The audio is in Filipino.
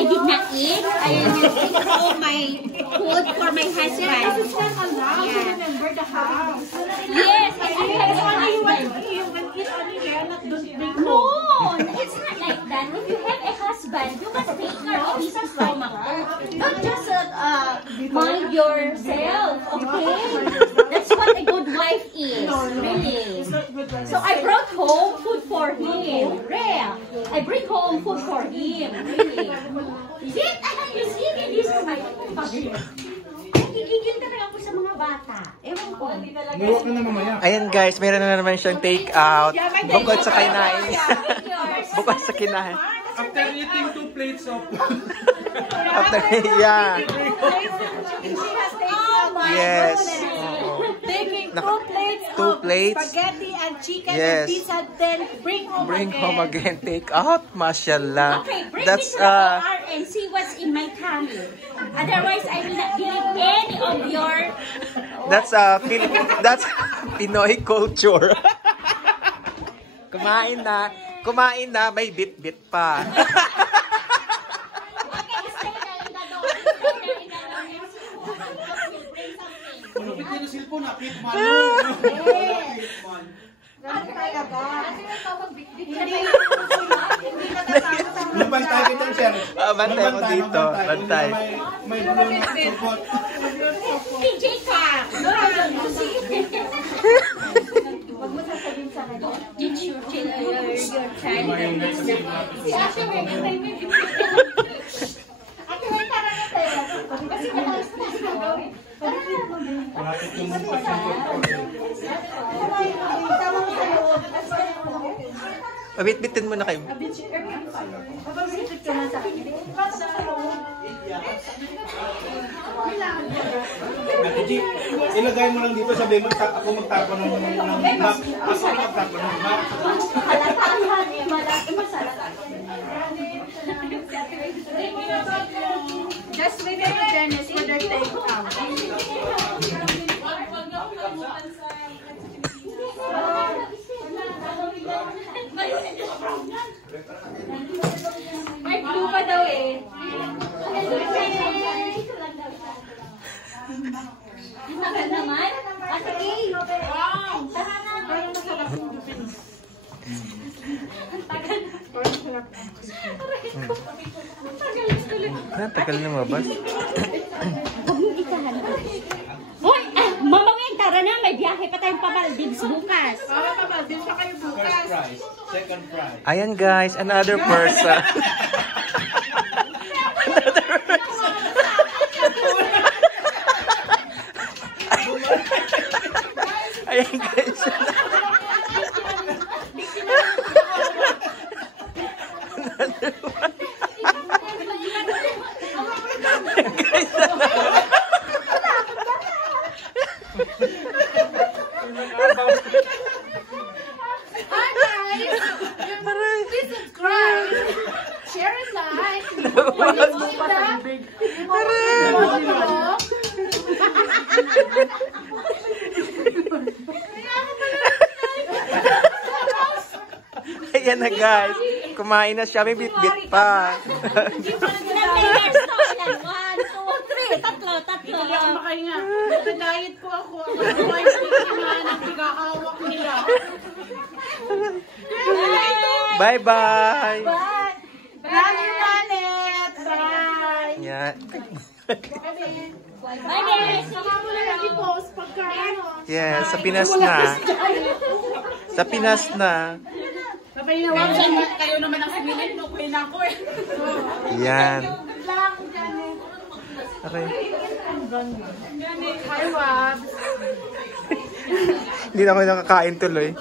I did not eat. I didn't all my food for my husband. Yeah. Remember the house. Yes, I have a husband. You can eat only there, not don't bring No, it's not like that. If you have a husband, you must take care of his stomach. Not just mind yourself, okay? That's what a good wife is, really. So I brought home food for him. Rhea, I bring home food for him, really. Sit, you see, this is my pagigil. Nagigigil talaga ako sa mga bata. Ewan ko. Nuwa ka na mamaya. Ayan guys, meron na naman siyang take out. Bukod sa kinain. Bukod sa kinain. After eating 2 plates of After, yeah. Yes. taking Two plates. spaghetti and chicken Yes. and pizza, then bring home again. Take out. Mashallah. Okay, bring That's me to the OR and see what's in my tummy. Otherwise, I will not believe any of your... that's that's Pinoy culture. Kumain na, may bit-bit pa. Malupit din ang cellphone, keep man. Bantay ka dyan, sir. Bantay mo dito. Bantay. May bulong na support. DJ ka! It's your child. Malapit yung mumpas ng portfolio. Bit-bitin mo na kayo. Ate G, ilagay mo lang dito, sabihin mo, ako magtapon ng map. Ako magtapon ng map. Just wait for Dennis for their take out. May blue pa daw eh. Tagal naman. Ate Kay. Wow! Tara na. Parang masarap yung dupin. Ang tagal. Parang masarap. Tagal na mabas. Huwag mong ikahan. Hoy! Mamawin, tara na. May biyahe pa tayong pa-Maldives bukas. Para pa ba? Din pa kayo First bukas. prize, second prize. Ayan guys, another person. Ayan guys. Please subscribe. Share and like. Ayan na guys. Kumain na siya. May bit-bit pa. Tatlo. Hindi ako makahinga. Nagda-diet ko ako. Ako ay sinikiman ang pagkakawak nila. Bye-bye. Bye! Love you, Janet! Bye! Yan. Bye, guys. Saka mo na lang i-post pagka ano. Yes, sa Pinas na. Sa Pinas na. Kapag kayo naman ang similin, no? Kuya na ako eh. Yan. Lang, Janet. Okay. Hi, Wabs. Hindi na ako nakakain tuloy.